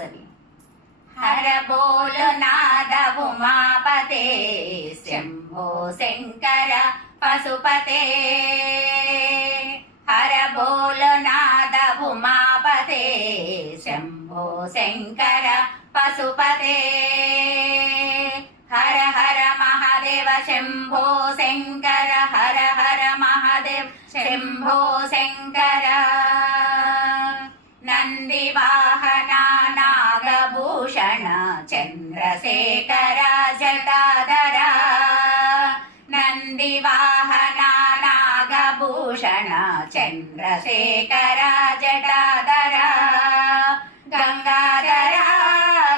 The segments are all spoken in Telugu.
వాసవి. హర బోలు నాద ఉమాపతే శంభో శంకర పశుపతే. హర బోలు నాద ఉమాపతే శంభో శంకర పశుపతే. హర హర మహాదేవ శంభో శంకర. హర హర మహాదేవ శంభో శంకర. నంది వాహన నాగభూషణ చంద్రశేఖర జటాధర. నంది వాహన నాగభూషణ చంద్రశేఖర జటాధర. గంగాధర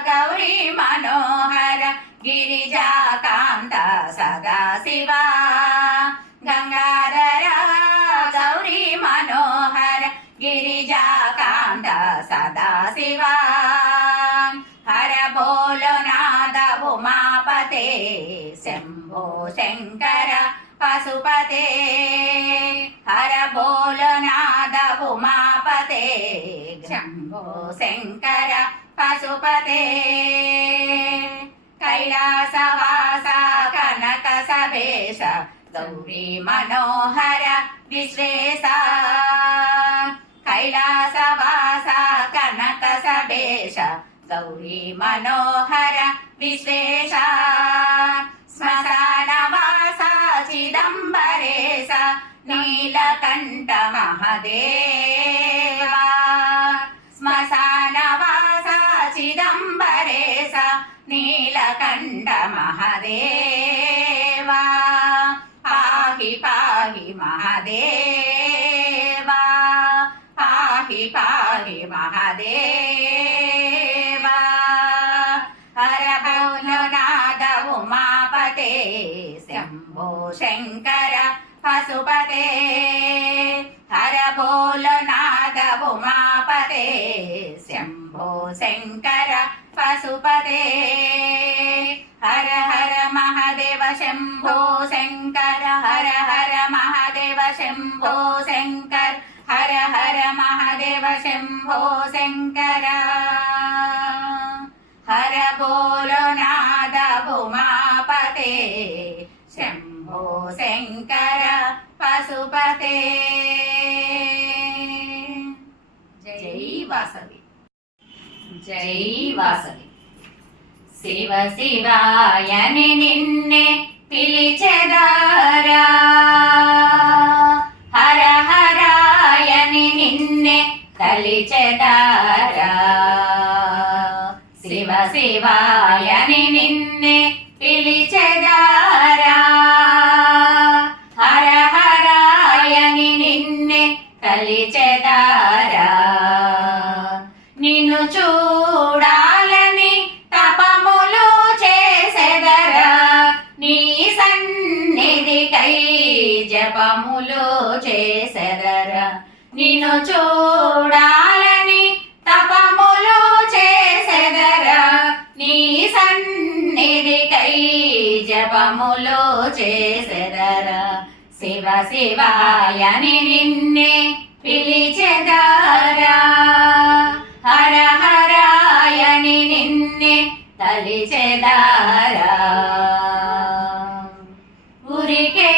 గౌరీ మనోహర గిరిజాకాంత సదాశివ. గంగాధర గౌరీ మనోహర గిరిజాకాంత సదాశివ. హర బోలో నాద ఉమాపతే శంభో శంకర పశుపతే. హర బోలో నాద ఉమాపతే శంభో శంకర పశుపతే. కైలాసవాస కనక సభేశ గౌరీ మనోహర విశ్వేశ. కైలాసవాస కనక సభేశ గౌరీ మనోహర విశ్వేశ. శ్మశానవాస చిదంబరేశ నీలకంఠ మహదేవ. శ్మశానవాస చిదంబరేశ నీలకంఠ మహదేవ. పాహి పాహి మహదేవ. పాహి పాహి మహదేవ. హర బోలో నాద ఉమాపతే శంభో శంకర పశుపతే. హర బోలో నాద ఉమాపతే శంభో శంకర పశుపతే. హర హర మహాదేవ శంభో శంకర. హర హర మహాదేవ శంభో శంకర. హర హర మహాదేవ శంభో శంకర. హర బోలో నాద ఉమాపతే శంభో శంకర పశుపతే. జై వాసవి. జై వాసవి. శివ శివాయని నిన్నే పిలిచెదారా. హర హరాయని నిన్నే కలిచెదారా. శివ శివాయని నిన్నే పిలిచెదారా. హర హరాయని నిన్నే కలిచెదారా. నిన్ను చూడాలని తపములు చేసెదరా. నీ సన్నిధికై జపములు చేసెదరా. నిన్ను చూడాలని తపములు చేసెదరా. నీ సన్నిధికై జపములు చేసెదరా. శివ శివాయని నిన్నే పిలిచెదారా. హర హరాయని నిన్నే తలిచెదారా. ఉరికే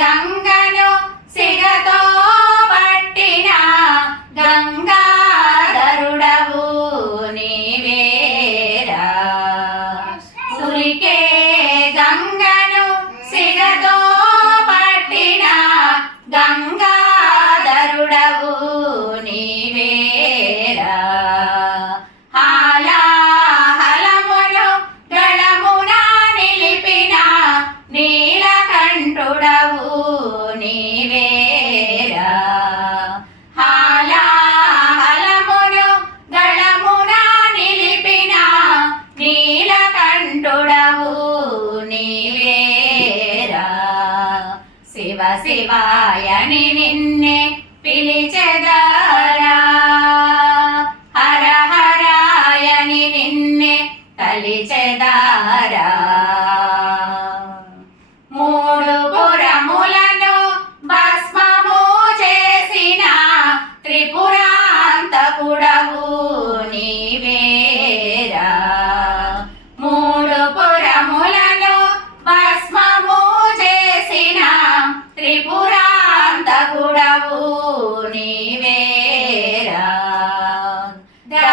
గంగను సిరతో పట్టిన గంగాధరుడవు నీవేరా. ఉరికే గంగను సిరతో పట్టిన గంగాధరుడవు నీవేరా. హాలాహలమును గళమున నిలిపిన నీలకంఠుడవు నీవేరా. హాలాహలమును గళమున నిలిపిన నీలకంఠుడవు నీవేరా. శివ శివాయని నిన్నే పిలిచెదారా. హర హరాయని నిన్నే కలిచెదారా. మూడు పురములను భస్మము చేసిన త్రిపురాంతకుడవు నీవే.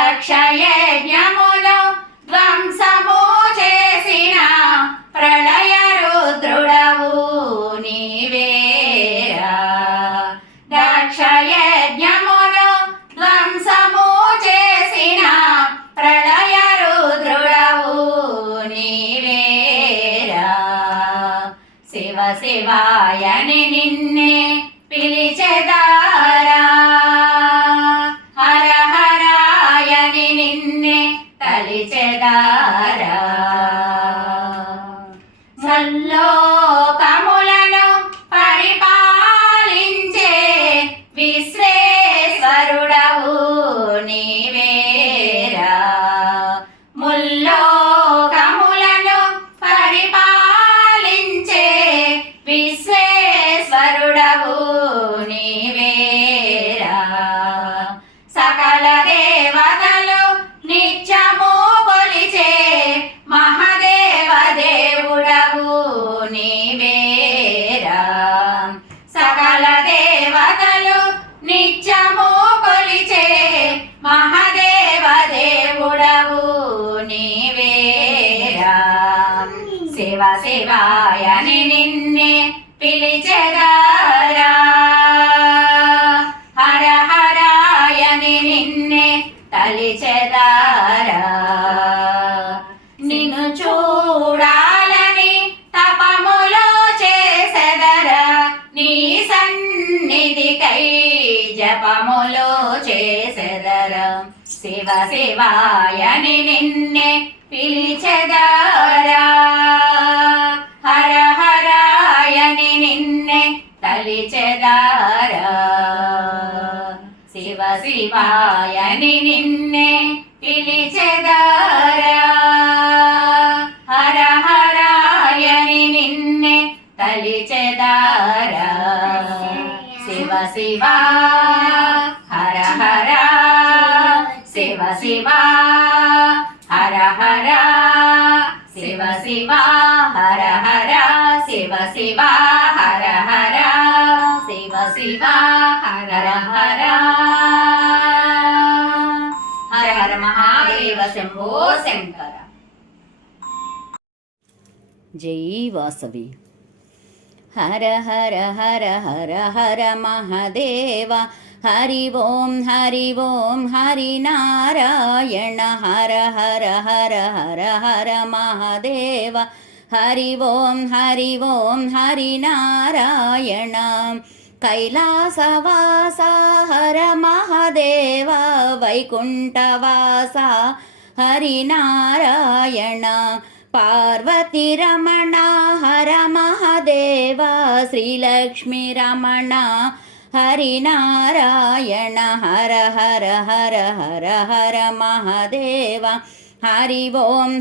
దక్ష యజ్ఞమును ధ్వంసము చేసిన ప్రళయ రుద్రుడవు నీవేరా. దక్ష యజ్ఞమును ధ్వంసము చేసిన ప్రళయ రుద్రుడవు నీవేరా. శివ శివాయని నిన్నే పిలిచెదారా, హర హరాయని నిన్నే తలిచెదారా. ముల్లోకములను పరిపాలించే విశ్వేశ్వరుడవు నీవేరా. ముల్లోకములను పరిపాలించే విశ్వేశ్వరుడవు నీవేరా. సకల దేవతలు నిత్యము కొలిచే మహాదేవ దేవుడవు నీవేరా. సకల దేవతలు నిత్యము కొలిచే మహాదేవ దేవుడవు నీవేరా. శివ శివాయని నిన్నే పిలిచెదారా, హర హరాయని నిన్నే తలిచెదారా. నిన్ను చూడాలని తపములు చేసెదరా, నీ సన్నిధికై జపములు చేసెదరా. శివ శివాయని నిన్నే పిలిచెదారా, హర హరాయని నిన్నే తలిచెదారా. శివ శివాయని నిన్నే పిలిచెదారా, హర హరాయని నిన్నే తలిచెదారా. శివ శివ హర హర, శివ శివ హర హర, శివ శివ హర హర, శివ శివ హర హర, శివ శివ హర హర. హర హర మహాదేవ శంభో శంకర. జై వాసవి. హర హర హర హర హర మహాదేవ. హరి ఓం హరి నారాయణ. హర హర హర హర హర మహాదేవ. హరి ఓం హరి నారాయణ. కైలాసవాస హర మహాదేవ. వైకుంఠవాస హరి నారాయణ. పార్వతి రమణ హర మహాదేవ. శ్రీలక్ష్మీ రమణ హరి నారాయణ. హర హర హర హర హర మహాదేవ. హరి ఓం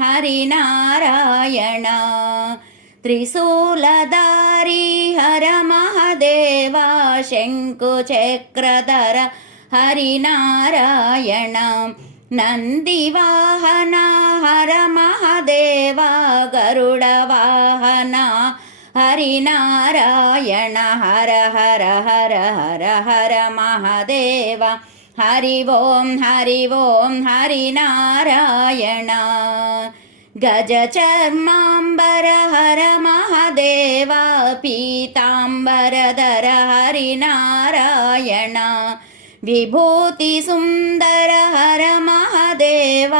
హరి నారాయణ. త్రిశూలధారి హర మహాదేవ. శంకుచక్రధర హరి నారాయణ. నందివాహన హర మహాదేవ. గరుడ వాహన హరి నారాయణ. హర హర హర హర హర మహాదేవ. హరి ఓం హరి నారాయణ. గజ చర్మాంబర హర మహాదేవ. పీతాంబరధర హరి నారాయణ. విభూతి సుందర హర మహాదేవ.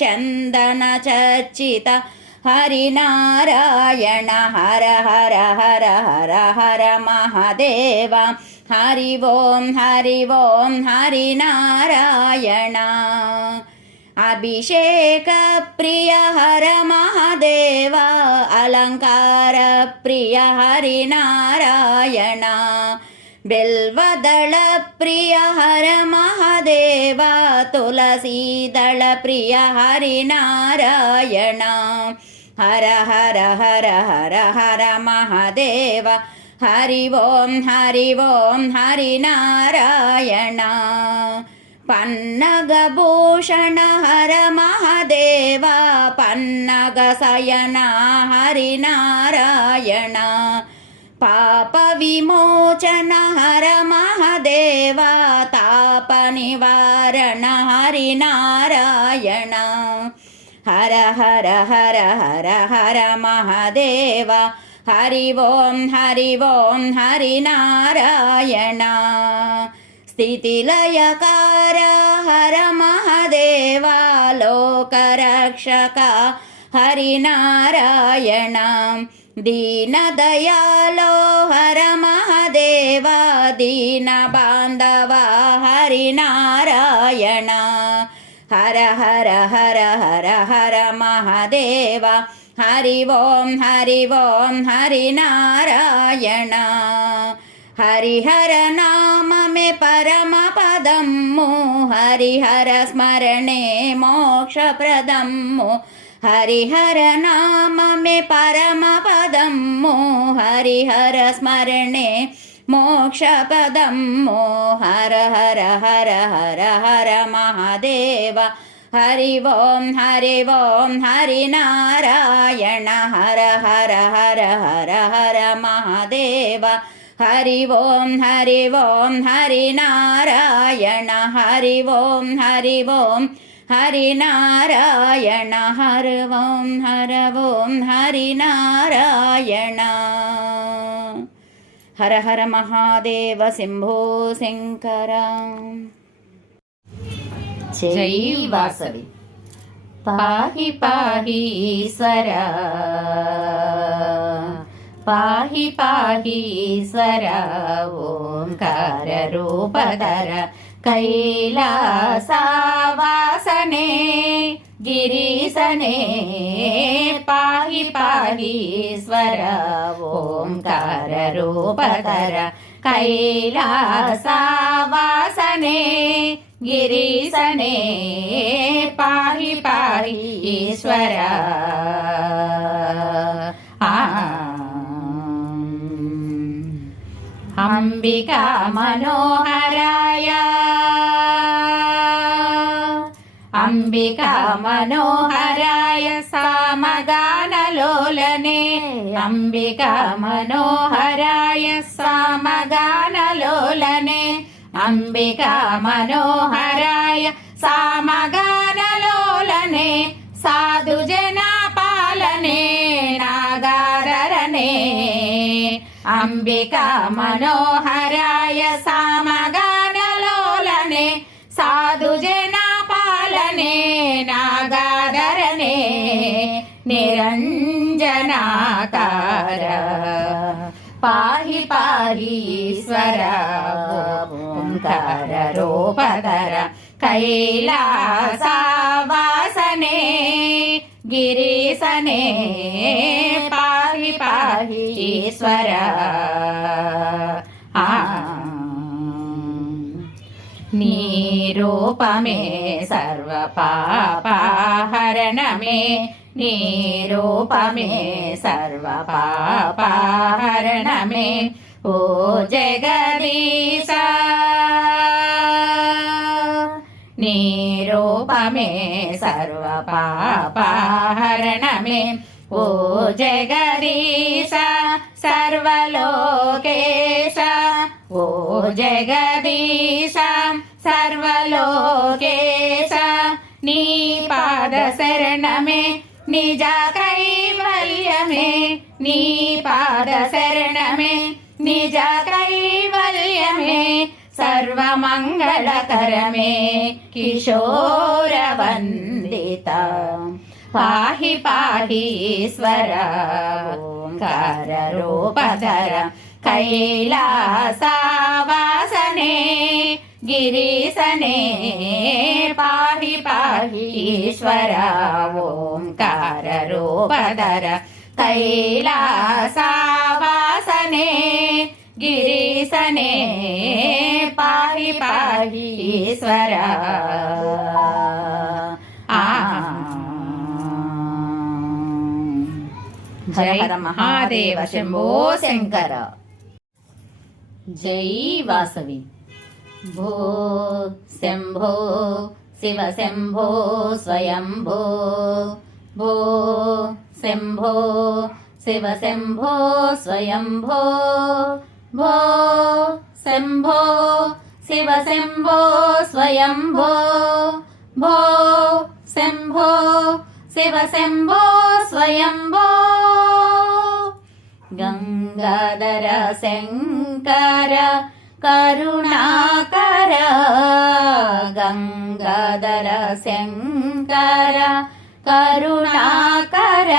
చందన చర్చిత హరి నారాయణ. హర హర హర హర హర మహాదేవ. హరి ఓం హరి నారాయణ. అభిషేక ప్రియ హర మహాదేవ. అలంకార ప్రియ హరి నారాయణ. బిల్వదళ ప్రియ హర మహాదేవ. తులసీదళ ప్రియ హరి నారాయణ. హర హర హర హర హర మహాదేవ. హరి ఓం హరి నారాయణ. పన్నగభూషణ హర మహాదేవ. పన్నగ శయన హరి నారాయణ. पापविमोचन हर महादेव तापनिवारण हरिनारायण हर हर हर हर हर महादेव हरि ओं हरिनारायण स्थितिलयकार हर महादेव लोकरक्षक हरिनारायण दीनदयालो हर महादेव दीनबान्धव हरिनारायण हर हर हर हर हर महादेव हरि ओं हरिनारायण हरिहर नाम में परम पदम्मु हरिहर स्मरणे मोक्षप्रदम्मु हरिहर नाम में परम पदम्मु हरिहर स्मरणे मोक्षपदम्मु हर हर हर हर हर महादेव हरि ओं हरिनारायण हर हर हर हर हर महादेव हरि ओं हरिनारायण हरि ओं हरिनारायण हर ओं हरिनारायण हर हर महादेव शंभो शंकर जय वासवी पाहि पाहि ईश्वर पाहि पाहि ईश्वर ओंकार रूपधर कैलासवासने गिरीशने पाहि पाहि ईश्वर ओंकार रूपधर कैलासवासने गिरीशने पाहि पाहि ईश्वर अंबिका मनोहराय अंबिका मनोहराय सामगानलोलने अंबिका मनोहराय सामगानलोलने अंबिका मनोहराय सामगानलोलने साधुजना पालने नागाररने अंबिका मनोहराय सामगानलोलने साधुजना पालने नागाधरने निरंजनाकार पाहि पाहि ईश्वर ओंकार रूपधर कैलासवासने गिरीशने पाहि पाहि ईश्वर नीरूपमे सर्वपापहरणमे नीरूपमे सर्वपापहरणमे ओ जगदीश नीरूपमे सर्वपापहरणमे ओ जगदीश सर्वलोकेश ओ जगदीश सर्वलोकेश नी पाद शरणमे निज कैवल्यमे नी पाद शरणमे निज कैवल्यमे सर्वमङ्गलकरमे किशोरवन्दिता पाहि पाहि ईश्वर ओंकार रूपधर कैलासवासने गिरीशने पाहि पाहि ईश्वर ओंकार रूपधर कैलासवासने गिरीशने पाहि पाहि ईश्वर हर हर महादेव शंभो शंकर जय वासवी भो शंभो शिव शंभो स्वयंभो भो शंभो शिव शम्भो स्वयम्भो भो शम्भो शिव शम्भो स्वयम्भो भो शम्भो शिव शम्भो स्वयम्भो गंगाधर शंकर करुणाकर गंगाधर शंकर करुणाकर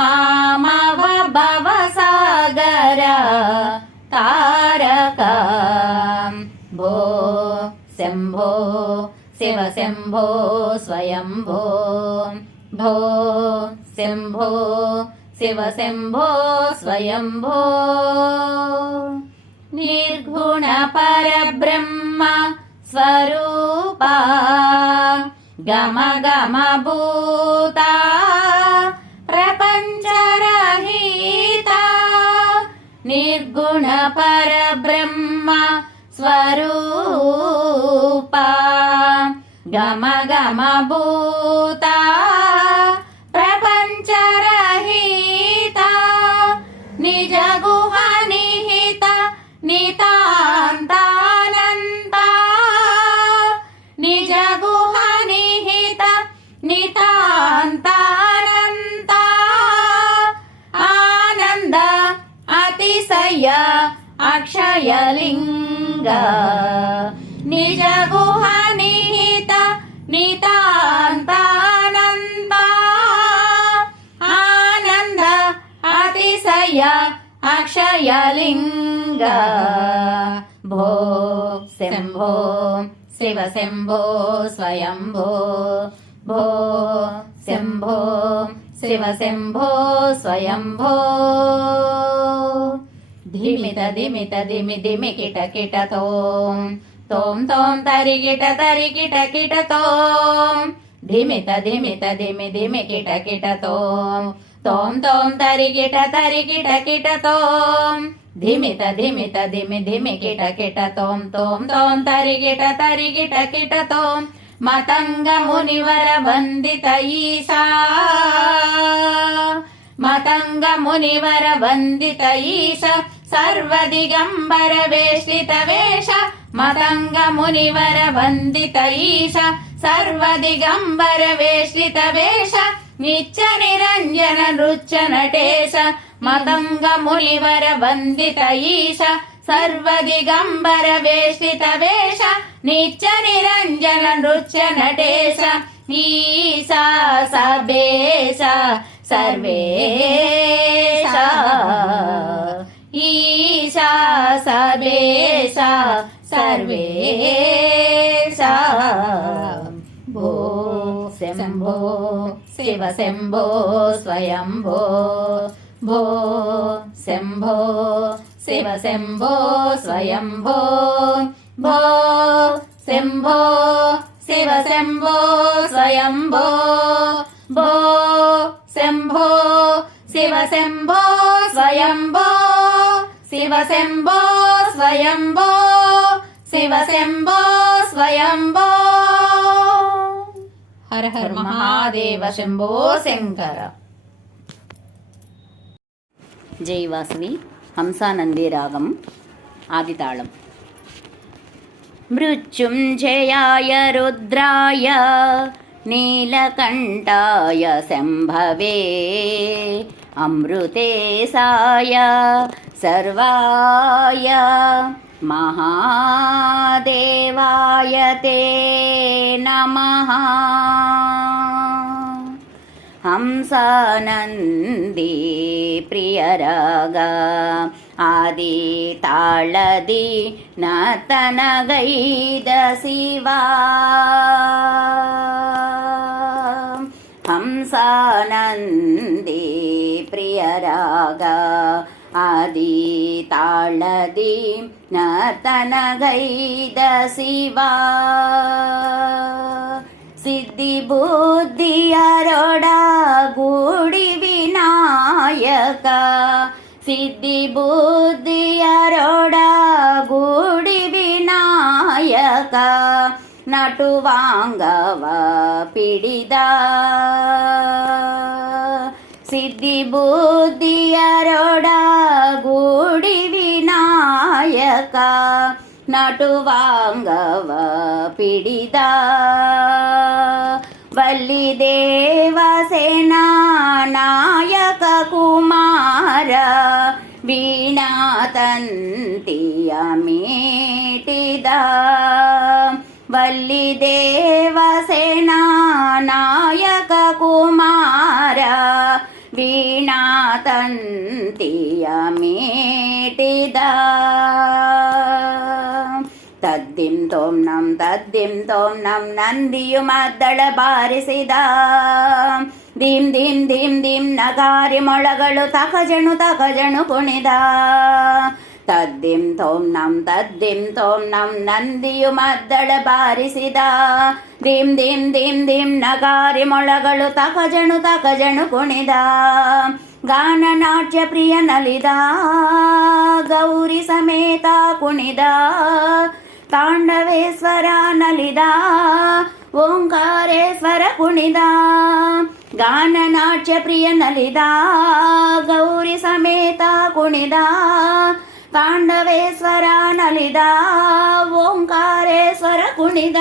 मामव भवसागर तारक भो शम्भो शिव शम्भो स्वयम्भो भो शम्भो शिव शम्भो स्वयम्भो निर्गुण परब्रह्म स्वरूपा गम गम भूता प्रपंच रहिता निर्गुण परब्रह्म स्वरूपा गम गम भूता प्रपंच रहिता निज गुह निहित नितान्तानन्ता निज गुह निहित नितान्तानन्ता आनंद अतिशय अक्षयलिंग निज गुह निहित नितान्तानन्ता आनंद अतिशय अक्षयलिंग भो शम्भो शिव शम्भो स्वयम्भो भो शम्भो शिव शम्भो स्वयम्भो धिमित धिमित धिमि धिमि किट किट तोम तोम तोम तरि किट किट तोम धिमित धिमित धिमि धिमि किट किट तोम तोम तोम तरि किट किट तोम धिमित धिमित धिमि धिमि किट तोम तोम तोम तरि किट तोम मतंग मुनिवर वंदित ईशा मतंग मुनिवर वंदित ईशा सर्वदिगंबर वेश्लित वेश मतंग मुनिवर वंदित ईशा सर्वदिगंबर वेश्लित वेश नित्य निरंजन नृत्य नटेश मतंग मुनिवर वंदित ईशा सर्वदिगंबर वेश्लित वेश नित्य निरंजन नृत्य नटेश ईशा सबेश सर्वेश ईशा सबेश सर्वेश भो शम्भो शिव शम्भो स्वयम्भो भो शम्भो शिव शम्भो स्वयम्भो भो शम्भो शिव शम्भो स्वयम्भो भो शम्भो शिव शम्भो स्वयम्भो शिव शम्भो स्वयम्भो शिव शम्भो स्वयम्भो हर हर महादेव शम्भो शंकर जय वासवी हंसानंदी रागम आदिताళం मृत्युंजयाय रुद्राय नीलकण्ठाय शम्भवे अमृतेशाय सर्वाय महादेवाय ते नमः हंसानंदी प्रियरागा आदि ताळदी नतनगैद शिवा हंसानंदी प्रियरागा आदि ताळदी नतनगैद शिवा सिद्धि बुद्धि अरोड़ा गुडी विनायक सिद्धि बुद्धि अरोड़ा गुडी विनायक नटुवांगव पिडिदा సిద్ధి బుద్ధి అరోడా గూడి వినాయక నటువాంగవ పిడిదా వల్లి దేవసేనా నాయక కుమార వీణాతంతియమేటిదా వల్లి దేవసేనా నాయక కుమార వీణాతంతియమేటిదా ತದ್ದಿಂ ತೋಂ ನಂ ನಂದಿಯು ಮದ್ದಳ ಬಾರಿಸಿದ ದಿಂ ದಿಂ ದಿಂ ದಿಂ ನಗಾರಿ ಮೊಳಗಳು ತಕಜಣು ಕುಣಿದ ತದ್ದಿಂ ತೋಂ ನಂ ನಂದಿಯು ಮದ್ದಳ ಬಾರಿಸಿದ ದಿಂ ದಿಂ ದಿಂ ದಿಂ ನಗಾರಿ ಮೊಳಗಳು ತಕಜಣು ಕುಣಿದ ಗಾನ ನಾಟ್ಯ ಪ್ರಿಯ ನಲಿದ ಗೌರಿ ಸಮೇತ ಕುಣಿದ ತಾಂಡವೇಶ್ವರ ನಲಿದ ಓಂಕಾರೇಶ್ವರ ಕುಣಿದ ಗಾನ ನಾಟ್ಯ ಪ್ರಿಯ ನಲಿದ ಗೌರಿ ಸಮೇತ ಕುಣಿದ ತಾಂಡವೇಶ್ವರ ನಲಿದ ಓಂಕಾರೇಶ್ವರ ಕುಣಿದ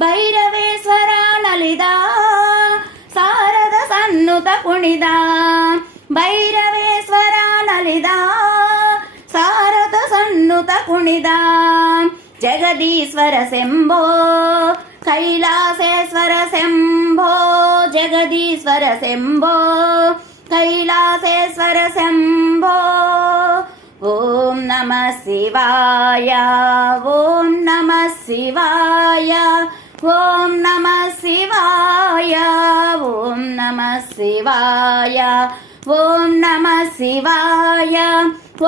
ಭೈರವೇಶ್ವರ ನಲಿದ ಸಾರದ ಸನ್ನುತ ಕುಣಿದ ಭೈರವೇಶ್ವರ ನಲಿದ ಸಾರದ ಸನ್ನುತ ಕುಣಿದ ಜಗದೀಶ್ವರ ಶಂಭೋ ಕೈಲಾಸೇಶ್ವರ ಶಂಭೋ ಜಗದೀಶ್ವರ ಶಂಭೋ ಕೈಲಾಸೇಶ್ವರ ಶಂಭೋ ಓಂ ನಮಃ ಶಿವಾಯ ಓಂ ನಮಃ ಶಿವಾಯ ಓಂ ನಮಃ ಶಿವಾಯ ಓಂ ನಮಃ ಶಿವಾಯ ಓಂ ನಮಃ ಶಿವಾಯ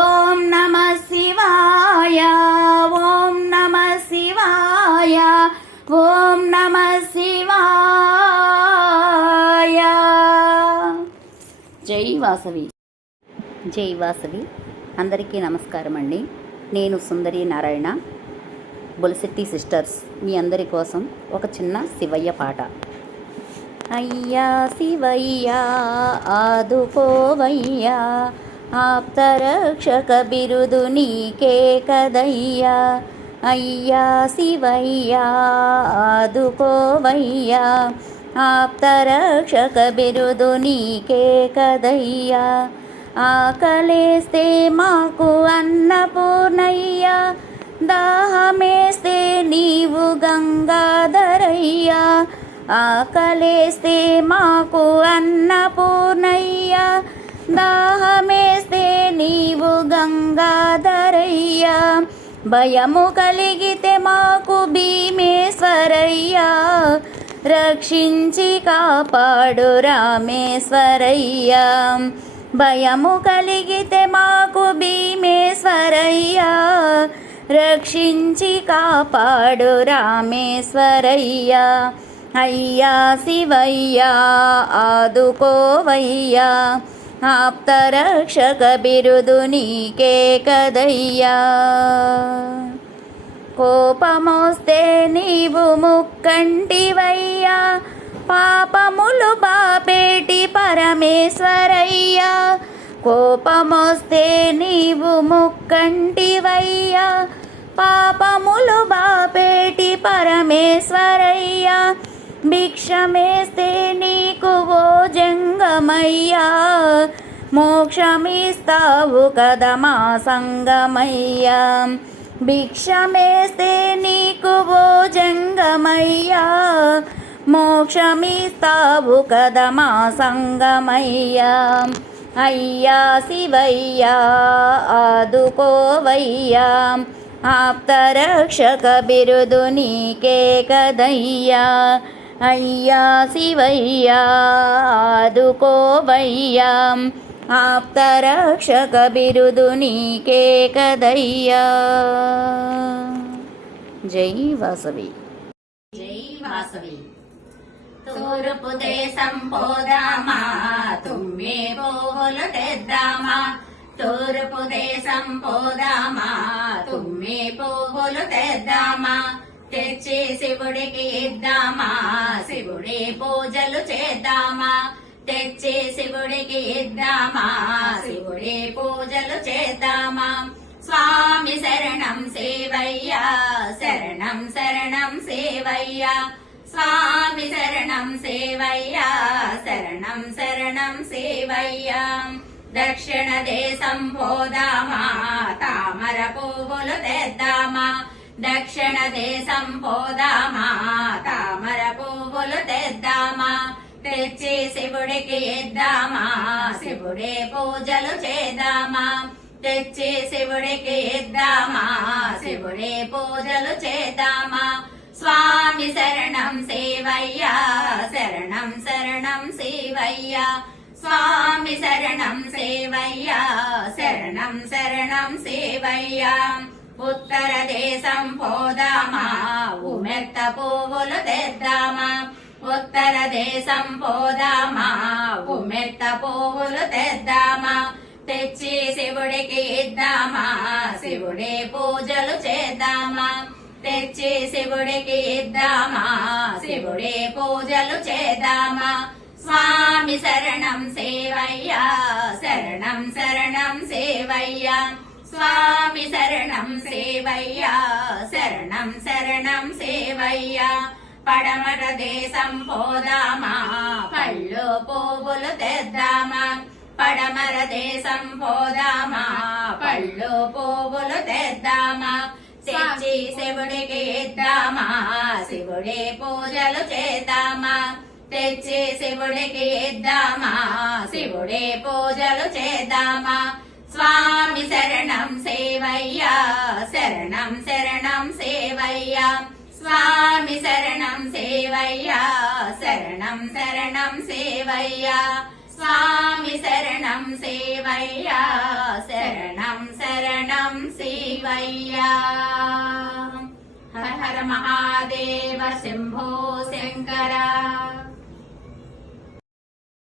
ಓಂ ನಮಃ ಶಿವಾಯ ಓಂ ನಮಃ ಶಿವಾಯ ಓಂ ನಮಃ ಶಿವಾಯ. జై వాసవి. జై వాసవి. అందరికీ నమస్కారం అండి. నేను సుందరి నారాయణ, బొలిశెట్టి సిస్టర్స్. మీ అందరి కోసం ఒక చిన్న శివయ్య పాట. అయ్యా శివయ్యా ఆదుకోవయ్యా, ఆప్తరక్షక బిరుదు నీకే కదయ్యా. అయ్యా శివయ్యా ఆదుకోవయ్యా, ఆప్తరక్షక బిరుదు నీకే కదయ్యా. ఆకలేస్తే మాకు అన్నపూర్ణయ్యా, దాహమేస్తే నీవు గంగాధరయ్యా. ఆకలేస్తే మాకు అన్నపూర్ణయ్యా, దాహమేస్తే నీవు గంగాధరయ్యా. భయము కలిగితే మాకు భీమేశ్వరయ్యా, రక్షించి కాపాడు రామేశ్వరయ్యా. భయము కలిగితే మాకు భీమేశ్వరయ్యా, రక్షించి కాపాడు రామేశ్వరయ్యా. అయ్యా శివయ్యా ఆదుకోవయ్యా, ఆప్తరక్షక బిరుదు నీకే కదయ్యా. కోపమొస్తే నీవు ముక్కంటివయ్యా, పాపములు బాపేటి పరమేశ్వరయ్యా. కోపమొస్తే నీవు ముక్కంటివయ్యా, పాపములు బాపేటి పరమేశ్వరయ్యా. భిక్షమేస్తే నీకు ఓ జంగమయ్యా, మోక్షమిస్తావు కదా మా సంగమయ్యా. భిక్షమేస్తే నీకు ఓ జంగమయ్యా, మోక్షమిస్తావు కదా మా సంగమయ్యా. అయ్యా శివయ్యా ఆదుకోవయ్యా, ఆప్తరక్షక బిరుదు నీకే కదయ్యా. అయ్యా శివయ్యా ఆదుకోవయ్యా, ఆప్తరక్షక బిరుదు నీకే కదయ్యా. జై వాసవి. జై వాసవి. తూర్పు దేశం పోదామా, తుమ్మే పువ్వులు తెద్దామా. తూర్పు దేశం పోదామా, తుమ్మే పువ్వులు తెద్దామా. తెచ్చి శివుడికి ఇద్దామా, శివుడి పూజలు చేద్దామా. తెచ్చి శివుడికి ఇద్దామా శివుడి పూజలు చేద్దామా స్వామి శరణం సేవయ్యా శరణం శరణం సేవయ్యా స్వామి శరణం సేవయ్యా శరణం శరణం సేవయ్యా దక్షిణ దేశం పోదామా తామర పువ్వులు తెద్దామా దక్షిణ దేశం పోదామా తామర పువ్వులు తెద్దామా తెచ్చి శివుడికి ఇద్దామా శివుడే పూజలు చేద్దామా తెచ్చి శివుడికి ఇద్దామా శివుడే పూజలు చేద్దామా స్వామి శరణం సేవయ్యా శరణం శరణం సేవయ్యా స్వామి శరణం సేవయ్యా శరణం శరణం సేవయ్యా ఉత్తర దేశం పోదామా ఉమెత్త పువ్వులు తెద్దామా ఉత్తర దేశం పోదామా ఉమెత్త పువ్వులు తెద్దామా తెచ్చి శివుడికి ఇద్దామా శివుడే పూజలు చేద్దామా తెచ్చి శివుడికి ఇద్దామా శివుడే పూజలు చేద్దామా స్వామి శరణం సేవయ్యా శరణం శరణం సేవయ్యా స్వామి శరణం సేవయ్యా శరణం శరణం సేవయ్యా పడమర దేశం పోదామా పళ్ళు పువ్వులు తెద్దామా పడమర దేశం పోదామా పళ్ళు పువ్వులు తెద్దామా తెచ్చి శివుడికి ఇద్దామా శివుడే పూజలు చేద్దామా తెచ్చి శివుడికి ఇద్దామా శివుడే పూజలు చేద్దామా స్వామి శరణం సేవయ్యా శరణం శరణం సేవయ్యా స్వామి శరణం సేవయ్యా శరణం శరణం సేవయ్యా స్వామి శరణం సేవయ్యా శరణం శరణం సేవయ్యా హర హర మహాదేవ శంభో శంకర